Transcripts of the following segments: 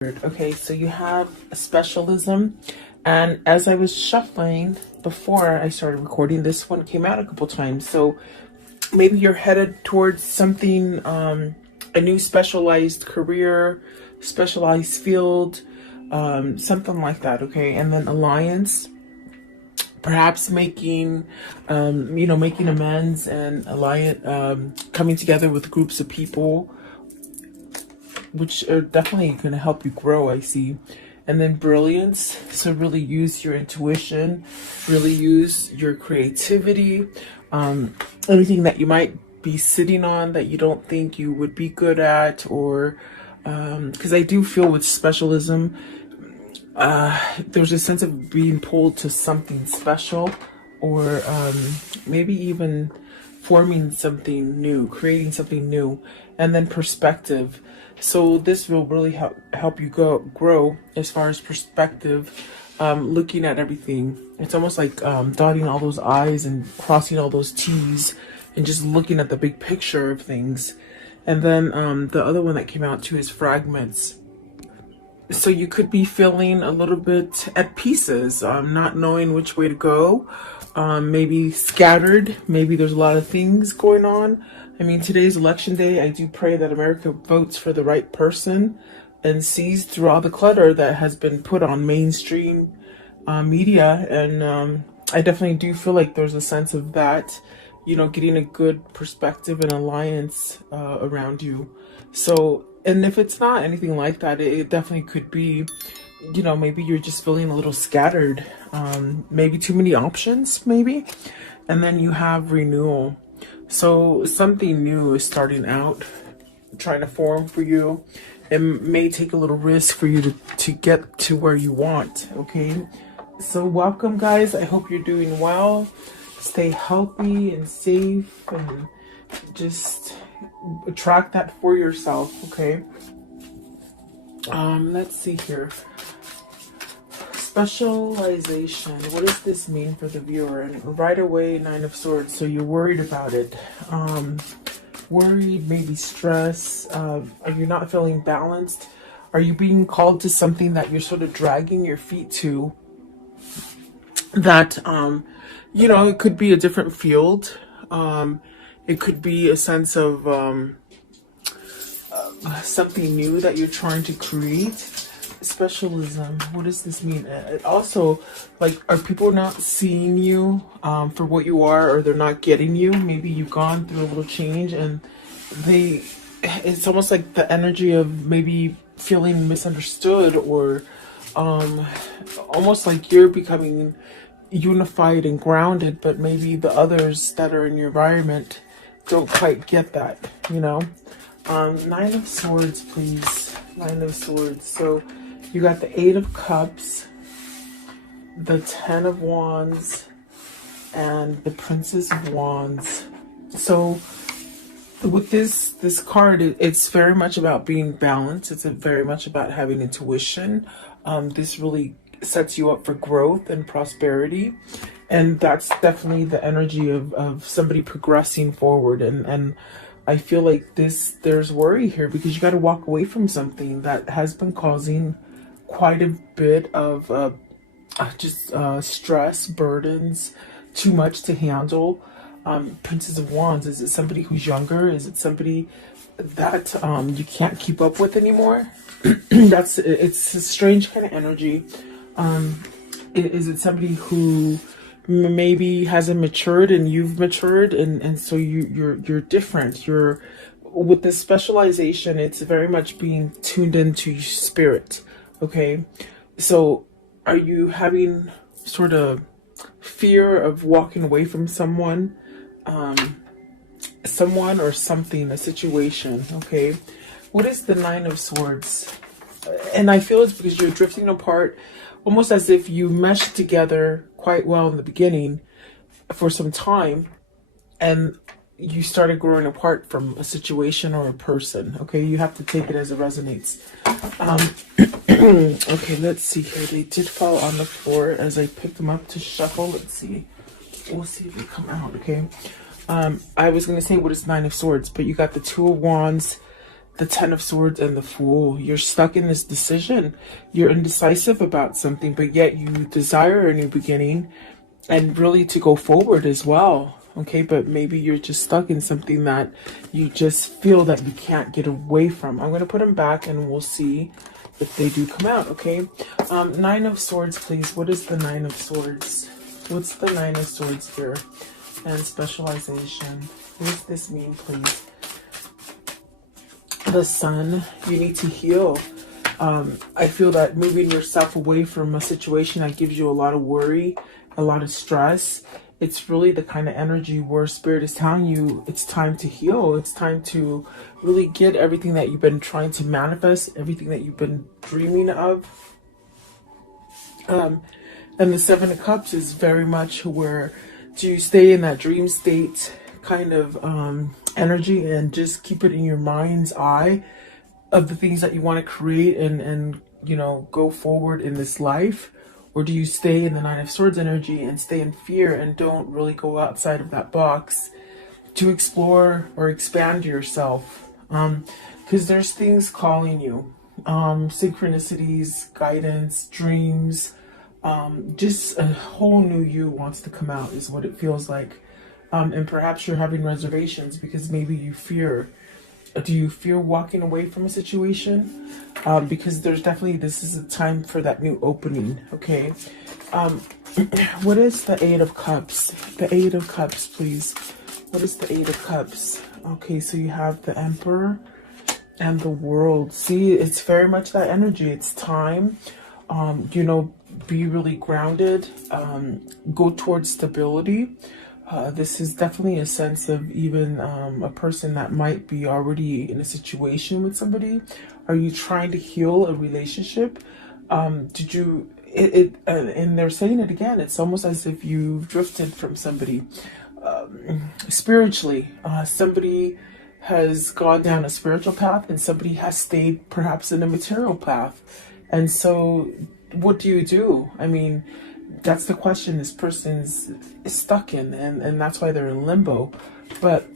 Okay, so you have a specialism, and as I was shuffling before I started recording, this one came out a couple times. So maybe you're headed towards something, a new specialized career, specialized field, something like that. Okay, and then alliance, perhaps making, making amends and alliance, coming together with groups of people, which are definitely going to help you grow, I see. And then brilliance, so really use your intuition, really use your creativity, anything that you might be sitting on that you don't think you would be good at, or because I do feel with specialism, there's a sense of being pulled to something special, or maybe even forming something new, creating something new. And then perspective, so this will really help you grow as far as perspective, looking at everything. It's almost like dotting all those I's and crossing all those T's and just looking at the big picture of things. And then the other one that came out too is fragments. So you could be feeling a little bit at pieces, not knowing which way to go, maybe scattered, maybe there's a lot of things going on. I mean, today's election day. I do pray that America votes for the right person and sees through all the clutter that has been put on mainstream media. And I definitely do feel like there's a sense of that, getting a good perspective and alliance around you. So, and if it's not anything like that, it definitely could be, maybe you're just feeling a little scattered, maybe too many options, maybe. And then you have renewal. So something new is starting out, trying to form for you. It may take a little risk for you to get to where you want, okay? So welcome, guys. I hope you're doing well. Stay healthy and safe, and just attract that for yourself, okay? Let's see here. Specialization. What does this mean for the viewer? And right away, Nine of Swords. So you're worried about it. Worried, maybe stress. Are you not feeling balanced? Are you being called to something that you're sort of dragging your feet to? That, it could be a different field. It could be a sense of something new that you're trying to create. Specialism, what does this mean? It also, like, are people not seeing you for what you are, or they're not getting you? Maybe you've gone through a little change, and it's almost like the energy of maybe feeling misunderstood, or almost like you're becoming unified and grounded, but maybe the others that are in your environment don't quite get that, Nine of Swords, please. Nine of Swords. So you got the Eight of Cups, the Ten of Wands, and the Princess of Wands. So with this card, it's very much about being balanced. It's very much about having intuition. This really sets you up for growth and prosperity. And that's definitely the energy of somebody progressing forward. And I feel like there's worry here, because you got to walk away from something that has been causing quite a bit of stress, burdens, too much to handle. Princess of Wands, is it somebody who's younger? Is it somebody that you can't keep up with anymore? It's a strange kind of energy. Is it somebody who maybe hasn't matured and you've matured, and so you're different? You're with this specialization, it's very much being tuned into your spirit. Okay, so are you having sort of fear of walking away from someone or something, a situation? Okay, what is the Nine of Swords? And I feel it's because you're drifting apart, almost as if you meshed together quite well in the beginning for some time, and you started growing apart from a situation or a person. Okay, you have to take it as it resonates. Okay, let's see here. They did fall on the floor as I picked them up to shuffle. Let's see. We'll see if they come out, okay? I was going to say what is Nine of Swords, but you got the Two of Wands, the Ten of Swords and the Fool. You're stuck in this decision. You're indecisive about something, but yet you desire a new beginning and really to go forward as well. Okay, but maybe you're just stuck in something that you just feel that you can't get away from. I'm going to put them back and we'll see if they do come out. Okay, Nine of Swords, please. What is the Nine of Swords? What's the Nine of Swords here? And specialization. What does this mean, please? The Sun. You need to heal. I feel that moving yourself away from a situation that gives you a lot of worry, a lot of stress, it's really the kind of energy where Spirit is telling you it's time to heal. It's time to really get everything that you've been trying to manifest, everything that you've been dreaming of. And the Seven of Cups is very much where do you stay in that dream state kind of energy and just keep it in your mind's eye of the things that you want to create and you know, go forward in this life? Or do you stay in the Nine of Swords energy and stay in fear and don't really go outside of that box to explore or expand yourself? Because there's things calling you, synchronicities, guidance, dreams, just a whole new you wants to come out is what it feels like. And perhaps you're having reservations because maybe you fear. Do you fear walking away from a situation? Because there's definitely, this is a time for that new opening, okay? What is the Eight of Cups? The Eight of Cups, please. What is the Eight of Cups? Okay, so you have the Emperor and the World. See, it's very much that energy. It's time, you know, be really grounded, go towards stability. This is definitely a sense of even a person that might be already in a situation with somebody. Are you trying to heal a relationship? Did you, and they're saying it again, it's almost as if you've drifted from somebody spiritually. Somebody has gone down a spiritual path and somebody has stayed perhaps in a material path. And so what do you do? I mean, that's the question this person's stuck in, and that's why they're in limbo. But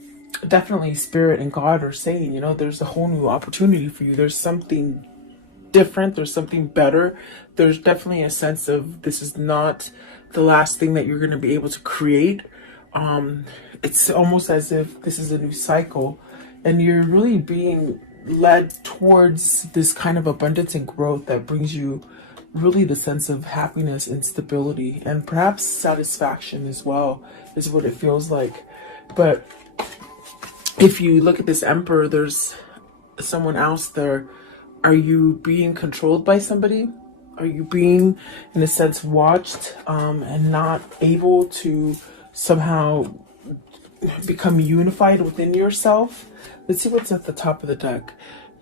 definitely Spirit and God are saying, you know, there's a whole new opportunity for you. There's something different. There's something better. There's definitely a sense of this is not the last thing that you're going to be able to create. It's almost as if this is a new cycle and you're really being led towards this kind of abundance and growth that brings you really the sense of happiness and stability and perhaps satisfaction as well is what it feels like. But if you look at this Emperor, there's someone else there. Are you being controlled by somebody? Are you being, in a sense, watched and not able to somehow become unified within yourself? Let's see what's at the top of the deck.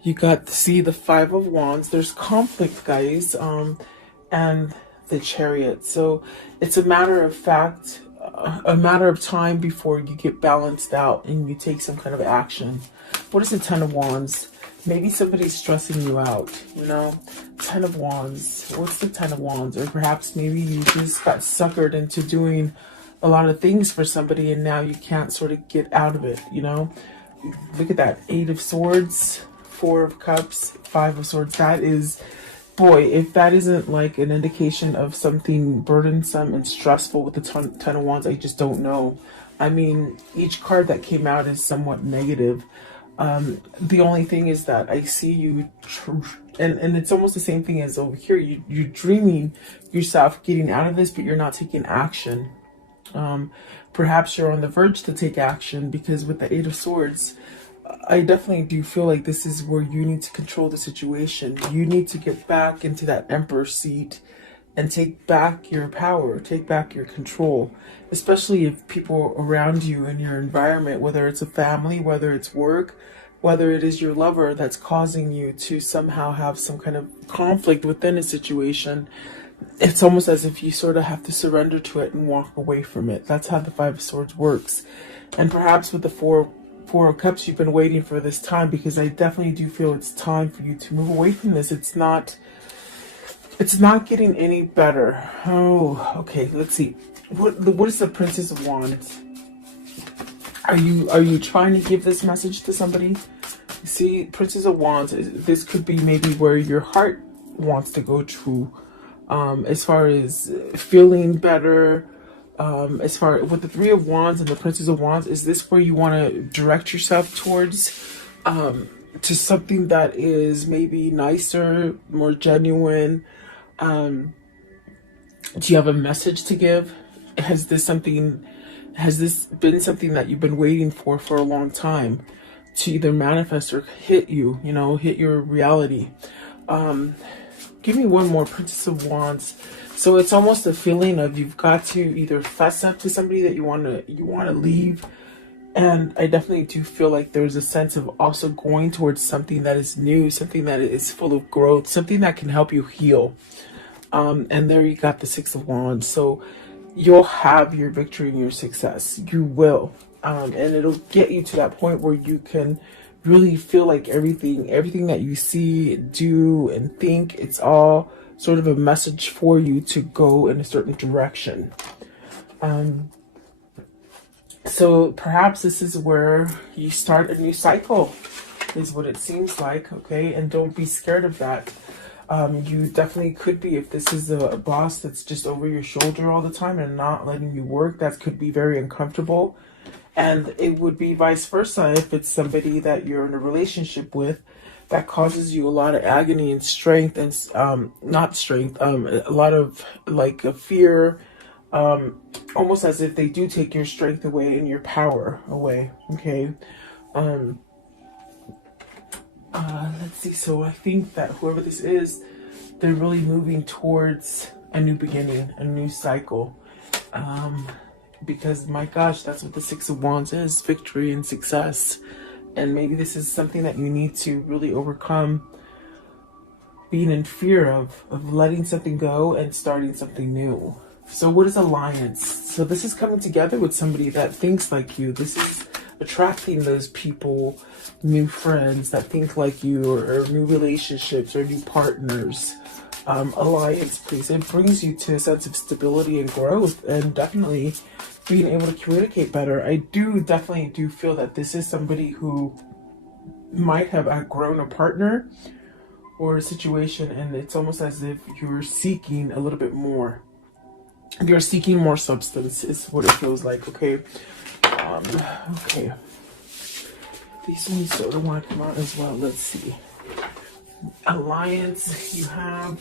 You got to see the Five of Wands. There's conflict, guys, and the Chariot. So it's a matter of fact, a matter of time before you get balanced out and you take some kind of action. What is the Ten of Wands? Maybe somebody's stressing you out, you know? Ten of Wands. What's the Ten of Wands? Or perhaps maybe you just got suckered into doing a lot of things for somebody and now you can't sort of get out of it, you know? Look at that. Eight of Swords. Four of Cups, Five of Swords. That is, boy, if that isn't like an indication of something burdensome and stressful with the Ten of Wands, I just don't know. I mean, each card that came out is somewhat negative. The only thing is that I see you, and it's almost the same thing as over here. You're dreaming yourself getting out of this, but you're not taking action. Perhaps you're on the verge to take action because with the Eight of Swords, I definitely do feel like this is where you need to control the situation. You need to get back into that Emperor seat and take back your power, take back your control, especially if people around you in your environment, whether it's a family, whether it's work, whether it is your lover that's causing you to somehow have some kind of conflict within a situation. It's almost as if you sort of have to surrender to it and walk away from it. That's how the Five of Swords works. And perhaps with the Four of Cups, you've been waiting for this time, because I definitely do feel it's time for you to move away from this. It's not getting any better. Oh, okay. Let's see. What is the Princess of Wands? Are you trying to give this message to somebody? See, Princess of Wands, this could be maybe where your heart wants to go to, as far as feeling better. As far with the Three of Wands and the Princess of Wands, is this where you want to direct yourself towards, to something that is maybe nicer, more genuine? Do you have a message to give? Has this been something that you've been waiting for a long time to either manifest or hit you, hit your reality? Give me one more, Princess of Wands. So it's almost a feeling of you've got to either fess up to somebody that you want to leave. And I definitely do feel like there's a sense of also going towards something that is new, something that is full of growth, something that can help you heal. And there you got the Six of Wands. So you'll have your victory and your success. You will. And it'll get you to that point where you can really feel like everything that you see, do, and think, it's all sort of a message for you to go in a certain direction. So perhaps this is where you start a new cycle, is what it seems like, okay? And don't be scared of that. You definitely could be, if this is a boss that's just over your shoulder all the time and not letting you work, that could be very uncomfortable. And it would be vice versa if it's somebody that you're in a relationship with that causes you a lot of agony and strength and not strength, a lot of like a fear, almost as if they do take your strength away and your power away. Okay. Let's see. So I think that whoever this is, they're really moving towards a new beginning, a new cycle. Because my gosh, that's what the Six of Wands is, victory and success. And maybe this is something that you need to really overcome, being in fear of letting something go and starting something new. So what is alliance? So this is coming together with somebody that thinks like you. This is attracting those people, new friends that think like you, or new relationships or new partners. Alliance, please. It brings you to a sense of stability and growth, and definitely being able to communicate better. I definitely do feel that this is somebody who might have outgrown a partner or a situation, and it's almost as if you're seeking a little bit more. You're seeking more substance is what it feels like, okay? Okay. These ones sort of want to come out as well. Let's see. Alliance, you have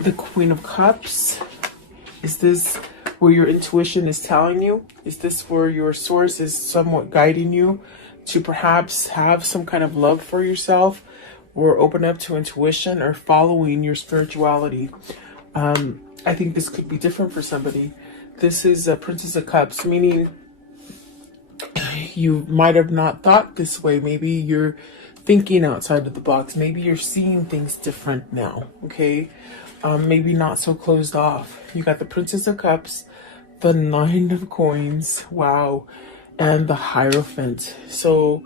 the Queen of Cups. Is this where your intuition is telling you? Is this where your source is somewhat guiding you to perhaps have some kind of love for yourself, or open up to intuition, or following your spirituality? I think this could be different for somebody. This is a Princess of Cups, meaning you might have not thought this way. Maybe you're thinking outside of the box. Maybe you're seeing things different now, okay? Maybe not so closed off. You got the Princess of Cups, the Nine of Coins, wow, and the Hierophant. So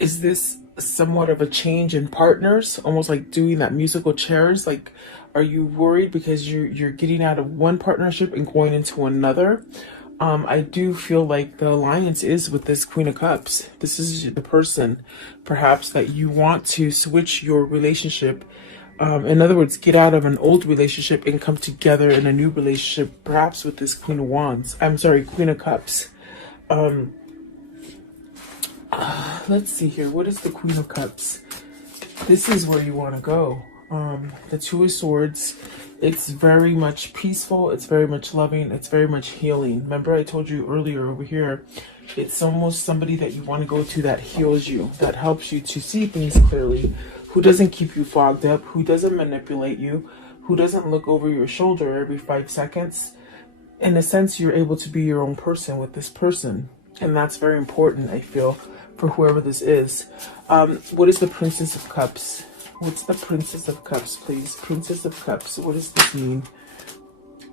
is this somewhat of a change in partners, almost like doing that musical chairs? Like, are you worried because you're getting out of one partnership and going into another? I do feel like the alliance is with this Queen of Cups. This is the person perhaps that you want to switch your relationship. In other words, get out of an old relationship and come together in a new relationship, perhaps with this Queen of Wands. I'm sorry, Queen of Cups. Let's see here. What is the Queen of Cups? This is where you want to go. The Two of Swords. It's very much peaceful. It's very much loving. It's very much healing. Remember, I told you earlier over here, it's almost somebody that you want to go to that heals you, that helps you to see things clearly, who doesn't keep you fogged up, who doesn't manipulate you, who doesn't look over your shoulder every 5 seconds. In a sense, you're able to be your own person with this person. And that's very important, I feel, for whoever this is. What is the Princess of Cups? What's the Princess of Cups, please? Princess of Cups, what does this mean?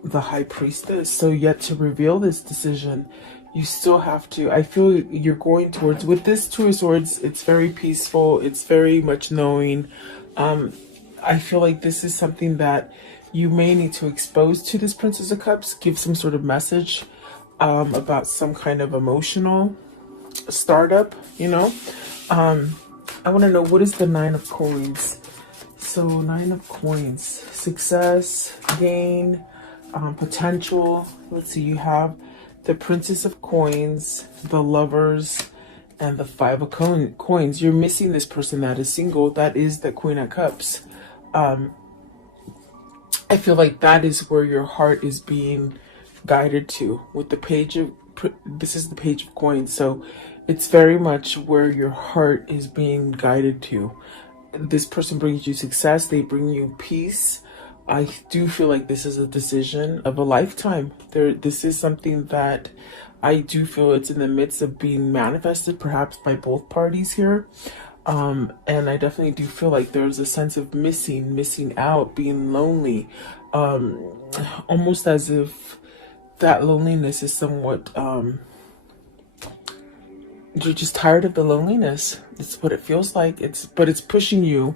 The High Priestess. So yet to reveal this decision, you still have to, I feel you're going towards, with this Two of Swords, it's very peaceful. It's very much knowing. I feel like this is something that you may need to expose to this Princess of Cups, give some sort of message about some kind of emotional startup, you know. I want to know, what is the Nine of Coins? So Nine of Coins, success, gain, potential. Let's see, you have the Princess of Coins, the Lovers, and the Five of Coins. You're missing this person that is single. That is the Queen of Cups. I feel like that is where your heart is being guided to with the Page of, this is the Page of Coins. So it's very much where your heart is being guided to. This person brings you success. They bring you peace. I do feel like this is a decision of a lifetime. This is something that I do feel it's in the midst of being manifested, perhaps by both parties here. And I definitely do feel like there's a sense of missing out, being lonely, almost as if that loneliness is somewhat, you're just tired of the loneliness. It's what it feels like. But it's pushing you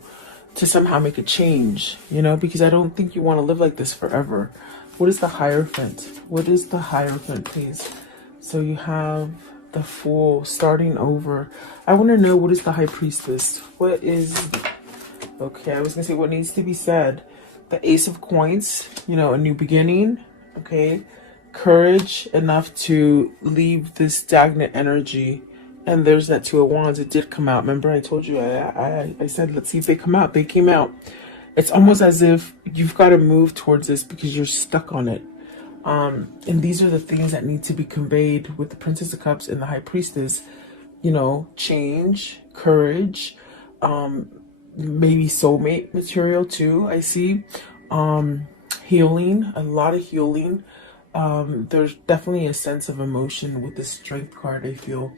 to somehow make a change, you know, because I don't think you want to live like this forever. What is the Hierophant? What is the Hierophant, please? So you have the Fool, starting over. I want to know, what is the High Priestess? What is, okay, I was going to say what needs to be said. The Ace of Coins, you know, a new beginning, okay? Courage enough to leave this stagnant energy. And there's that Two of Wands. It did come out. Remember, I told you, I said, let's see if they come out. They came out. It's almost as if you've got to move towards this because you're stuck on it. And these are the things that need to be conveyed with the Princess of Cups and the High Priestess. You know, change, courage, maybe soulmate material too, I see. Healing, a lot of healing. There's definitely a sense of emotion with the Strength card, I feel.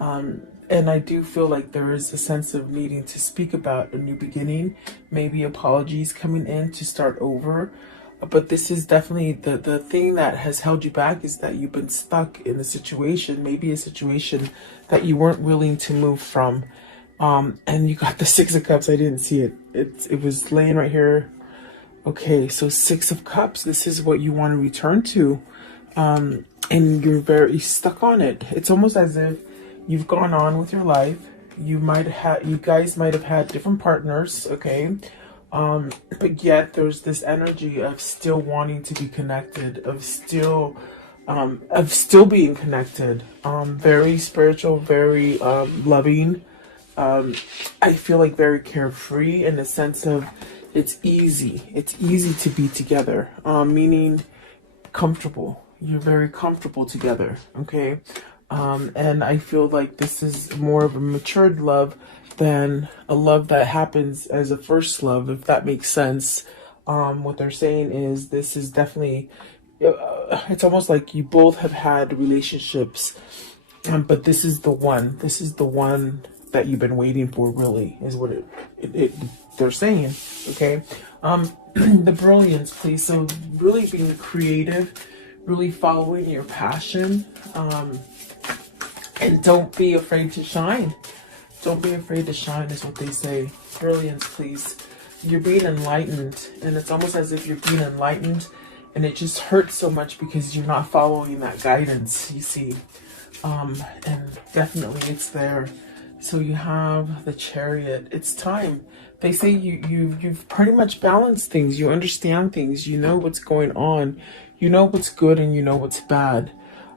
And I do feel like there is a sense of needing to speak about a new beginning, maybe apologies coming in to start over. But this is definitely the thing that has held you back, is that you've been stuck in a situation, maybe a situation that you weren't willing to move from. And you got the Six of Cups. I didn't see it. It was laying right here. Okay, so Six of Cups, this is what you want to return to. And you're very stuck on it. It's almost as if you've gone on with your life. You guys might have had different partners, okay? But yet there's this energy of still wanting to be connected, of still being connected. Very spiritual, very loving. I feel like very carefree, in the sense of it's easy to be together, meaning comfortable. You're very comfortable together, okay? And I feel like this is more of a matured love than a love that happens as a first love, if that makes sense. What they're saying is this is definitely, it's almost like you both have had relationships, but this is the one. This is the one that you've been waiting for, really, is what they're saying, okay? The Brilliance, please. So really being creative, really following your passion, and don't be afraid to shine. Don't be afraid to shine is what they say. Brilliance, please. You're being enlightened, and it's almost as if you're being enlightened, and it just hurts so much because you're not following that guidance, you see. And definitely it's there. So you have the Chariot. It's time. They say you've pretty much balanced things. You understand things. You know what's going on. You know what's good and you know what's bad.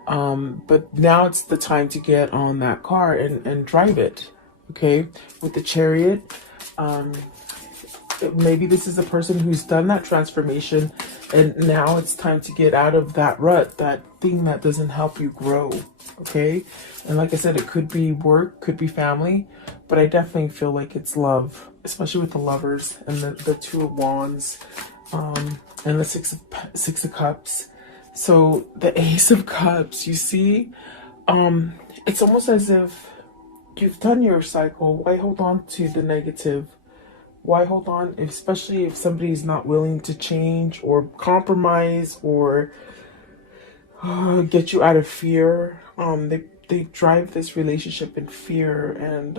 But now it's the time to get on that car and drive it. Okay, with the Chariot. Maybe this is a person who's done that transformation, and now it's time to get out of that rut, that thing that doesn't help you grow. Okay, and like I said, it could be work, could be family, but I definitely feel like it's love, especially with the Lovers and the Two of Wands, and the Six of Cups. So the Ace of Cups, you see, it's almost as if you've done your cycle. Why hold on to the negative? Why hold on, especially if somebody's not willing to change or compromise or get you out of fear? They drive this relationship in fear and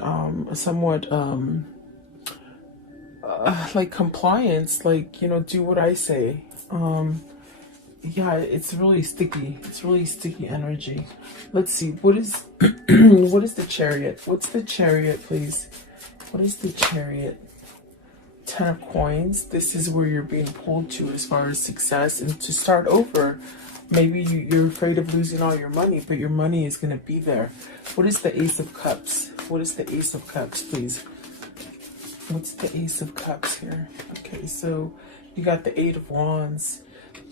somewhat like compliance, like, you know, do what I say. Yeah, it's really sticky. It's really sticky energy. Let's see. What is what is the Chariot? What's the Chariot, please? What is the Chariot? 10 of Coins. This is where you're being pulled to as far as success and to start over. Maybe you're afraid of losing all your money, but your money is going to be there. What is the Ace of Cups? What is the Ace of Cups, please? What's the Ace of Cups here? Okay, so you got the Eight of Wands.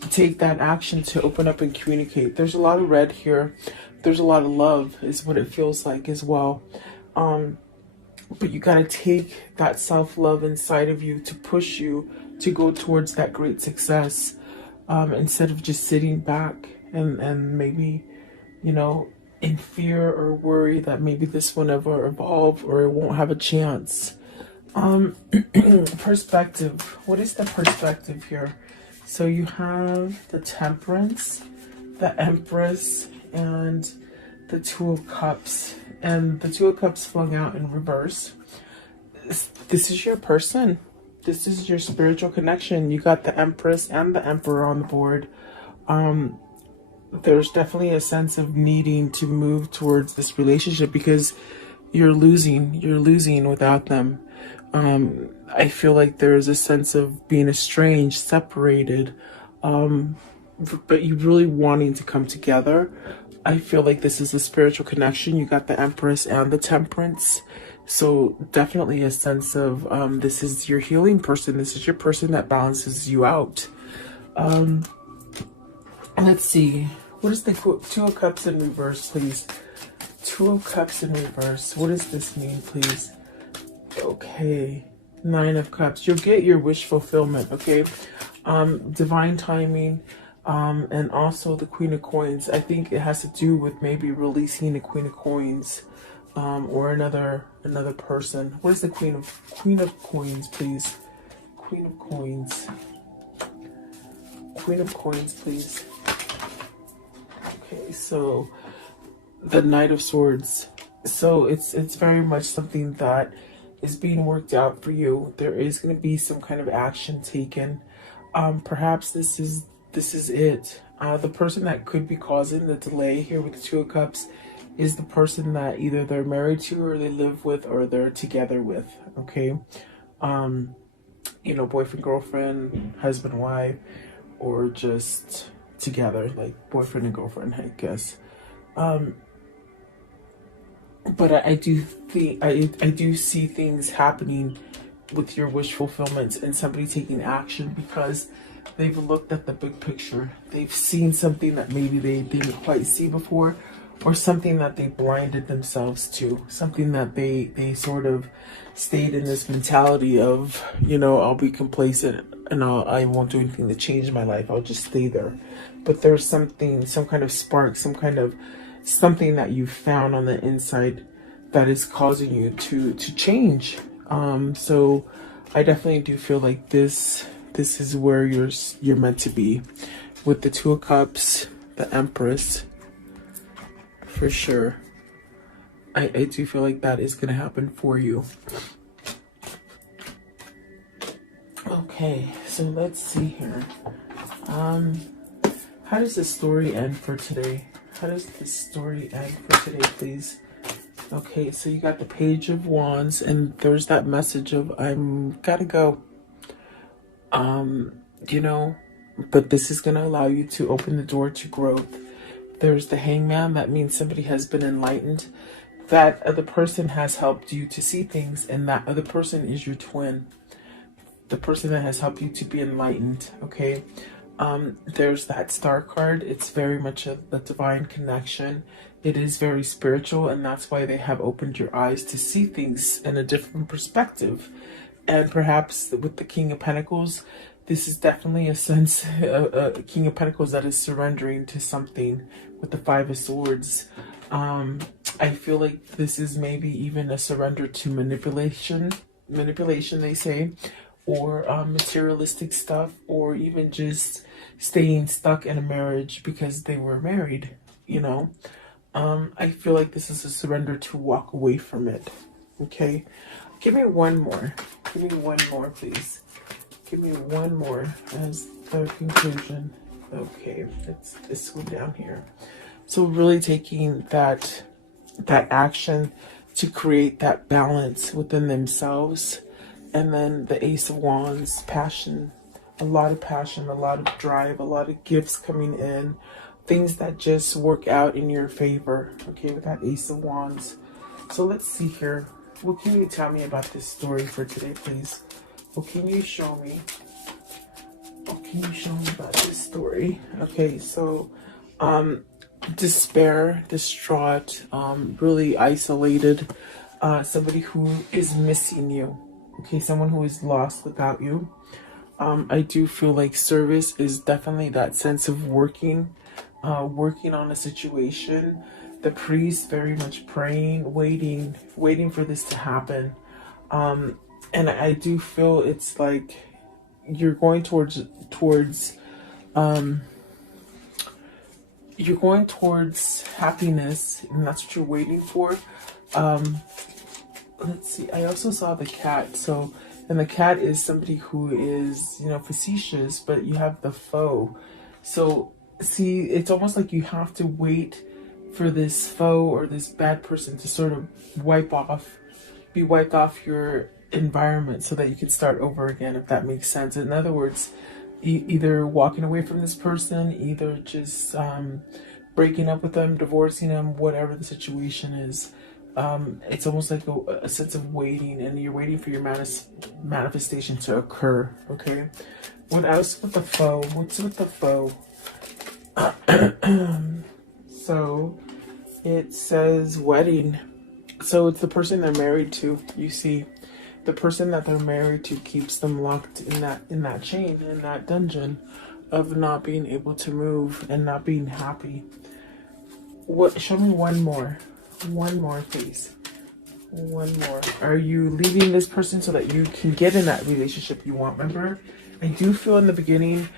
Take that action to open up and communicate. There's a lot of red here. There's a lot of love is what it feels like as well. But you got to take that self-love inside of you to push you to go towards that great success, instead of just sitting back and maybe, you know, in fear or worry that maybe this will never evolve or it won't have a chance. Perspective. What is the perspective here? So you have the Temperance, the Empress, and the Two of Cups. And the Two of Cups flung out in reverse. This is your person. This is your spiritual connection. You got the Empress and the Emperor on the board. There's definitely a sense of needing to move towards this relationship because you're losing without them. I feel like there is a sense of being estranged, separated, but you really wanting to come together. I feel like this is a spiritual connection. You got the Empress and the Temperance. So definitely a sense of this is your healing person. This is your person that balances you out. Let's see. What is the Two of Cups in reverse, please? Two of Cups in reverse. What does this mean, please? Okay. Nine of Cups. You'll get your wish fulfillment, okay? Divine timing. And also the Queen of Coins. I think it has to do with maybe releasing the Queen of Coins, or another person. What is the Queen of Coins, please? Queen of Coins. Queen of Coins, please. Okay, so the Knight of Swords. So it's very much something that is being worked out for you. There is going to be some kind of action taken. Perhaps this is it. The person that could be causing the delay here with the Two of Cups is the person that either they're married to or they live with or they're together with, okay? You know, boyfriend, girlfriend, husband, wife, or just together, like boyfriend and girlfriend, I guess. But I do think I do see things happening with your wish fulfillment and somebody taking action because they've looked at the big picture. They've seen something that maybe they didn't quite see before, or something that they blinded themselves to, something that they sort of stayed in this mentality of, you know, I'll be complacent and I won't do anything to change my life. I'll just stay there. But there's something, some kind of spark, some kind of something that you found on the inside that is causing you to change. So I definitely do feel like this is where you're meant to be, with the Two of Cups, the Empress, for sure. I do feel like that is going to happen for you. Okay, so let's see here. How does the story end for today? How does the story end for today, please? Okay, so you got the Page of Wands, and there's that message of I'm gotta go. You know, but this is gonna allow you to open the door to growth. There's the Hangman. That means somebody has been enlightened. That other person has helped you to see things, and that other person is your twin. The person that has helped you to be enlightened, okay? There's that Star card. It's very much a divine connection. It is very spiritual, and that's why they have opened your eyes to see things in a different perspective. And perhaps with the King of Pentacles, this is definitely a sense, a King of Pentacles that is surrendering to something. With the Five of Swords, I feel like this is maybe even a surrender to manipulation, they say, or materialistic stuff, or even just staying stuck in a marriage because they were married, you know. I feel like this is a surrender to walk away from it, okay? Give me one more. Give me one more, please. Give me one more as the conclusion Okay, it's this one down here. So really taking that action to create that balance within themselves. And then the Ace of Wands, passion, a lot of passion, a lot of drive, a lot of gifts coming in, things that just work out in your favor. Okay, with that Ace of Wands. So let's see here. What can you tell me about this story for today, please? What can you show me? What can you show me about this story? Okay, so despair, distraught, really isolated, somebody who is missing you. Okay, someone who is lost without you. I do feel like service is definitely that sense of working on a situation. The priest very much praying, waiting for this to happen. And I do feel it's like you're going towards you're going towards happiness, and that's what you're waiting for. Let's see, I also saw the cat. So, and the cat is somebody who is, facetious, but you have the foe. So see, it's almost like you have to wait for this foe or this bad person to sort of be wiped off your environment so that you can start over again, if that makes sense. In other words, either walking away from this person, either just breaking up with them, divorcing them, whatever the situation is. It's almost like a sense of waiting, and you're waiting for your manifestation to occur. Okay, what else with the foe? What's with the foe? So it says wedding. So it's the person they're married to. You see, the person that they're married to keeps them locked in that chain, in that dungeon of not being able to move and not being happy. What? Show me one more, please. One more. Are you leaving this person so that you can get in that relationship you want? Remember, I do feel in the beginning,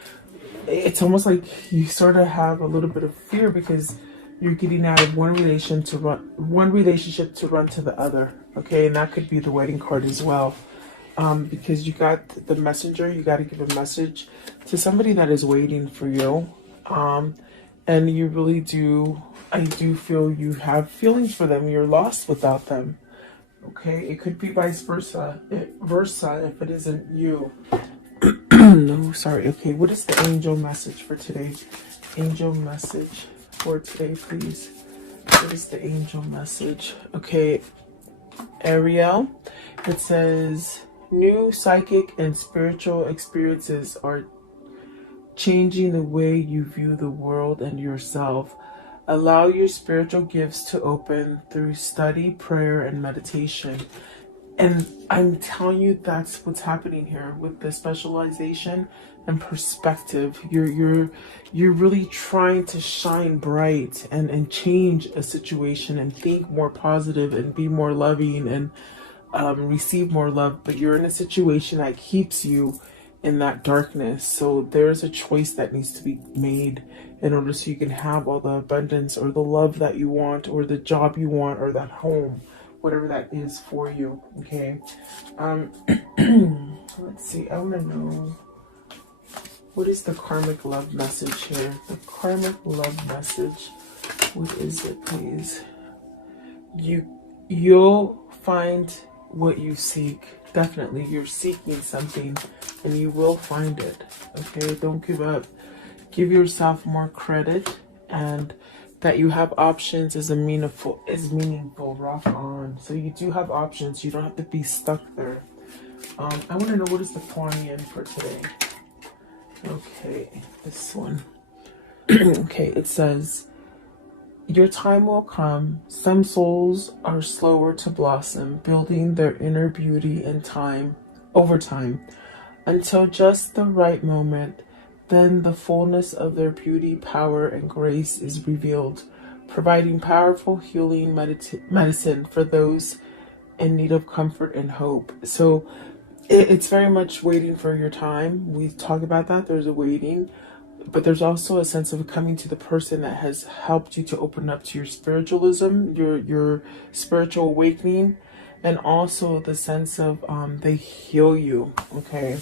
it's almost like you sort of have a little bit of fear because you're getting out of one relationship to run to the other. Okay, and that could be the wedding card as well. Because you got the messenger, you got to give a message to somebody that is waiting for you. And you really do, I do feel you have feelings for them. You're lost without them. Okay, it could be vice versa. If it isn't you. No, sorry. Okay, what is the angel message for today? Angel message for today, please. What is the angel message? Okay, Ariel. It says, new psychic and spiritual experiences are changing the way you view the world and yourself. Allow your spiritual gifts to open through study, prayer, and meditation. And I'm telling you, that's what's happening here with the specialization and perspective. You're really trying to shine bright and change a situation and think more positive and be more loving and receive more love. But you're in a situation that keeps you in that darkness. So there's a choice that needs to be made in order so you can have all the abundance or the love that you want or the job you want or that home, whatever that is for you. Okay. Let's see. I want to know, what is the karmic love message here? The karmic love message. What is it, please? You'll find what you seek. Definitely, you're seeking something and you will find it. Okay, don't give up. Give yourself more credit, and that you have options is meaningful. Rock on. So you do have options. You don't have to be stuck there. I want to know, what is the Kwanian for today? Okay, this one. Okay, it says, your time will come. Some souls are slower to blossom, building their inner beauty in time, over time, until just the right moment. Then the fullness of their beauty, power, and grace is revealed, providing powerful healing medicine for those in need of comfort and hope. So it's very much waiting for your time. We talk about that. There's a waiting. But there's also a sense of coming to the person that has helped you to open up to your spiritualism, your spiritual awakening, and also the sense of they heal you. Okay,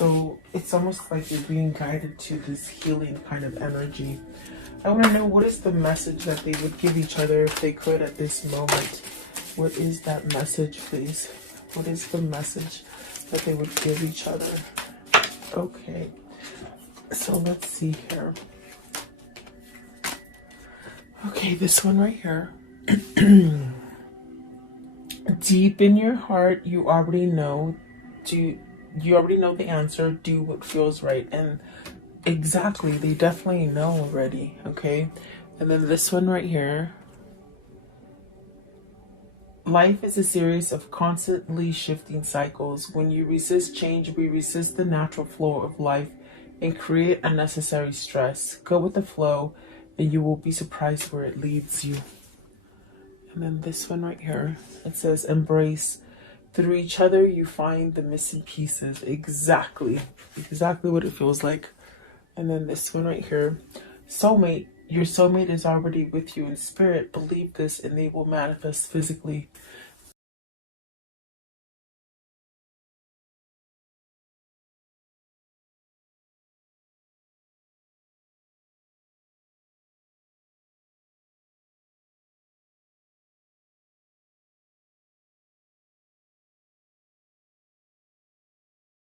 So it's almost like you're being guided to this healing kind of energy. I want to know, what is the message that they would give each other if they could at this moment? What is that message, please? What is the message that they would give each other? Okay, so let's see here. Okay, this one right here. Deep in your heart, you already know. You already know the answer. Do what feels right. And exactly, they definitely know already. Okay, and then this one right here. Life is a series of constantly shifting cycles. When you resist change, we resist the natural flow of life and create unnecessary stress. Go with the flow and you will be surprised where it leads you. And then this one right here, it says embrace. Through each other, you find the missing pieces. Exactly what it feels like. And then this one right here, soulmate. Your soulmate is already with you in spirit. Believe this and they will manifest physically.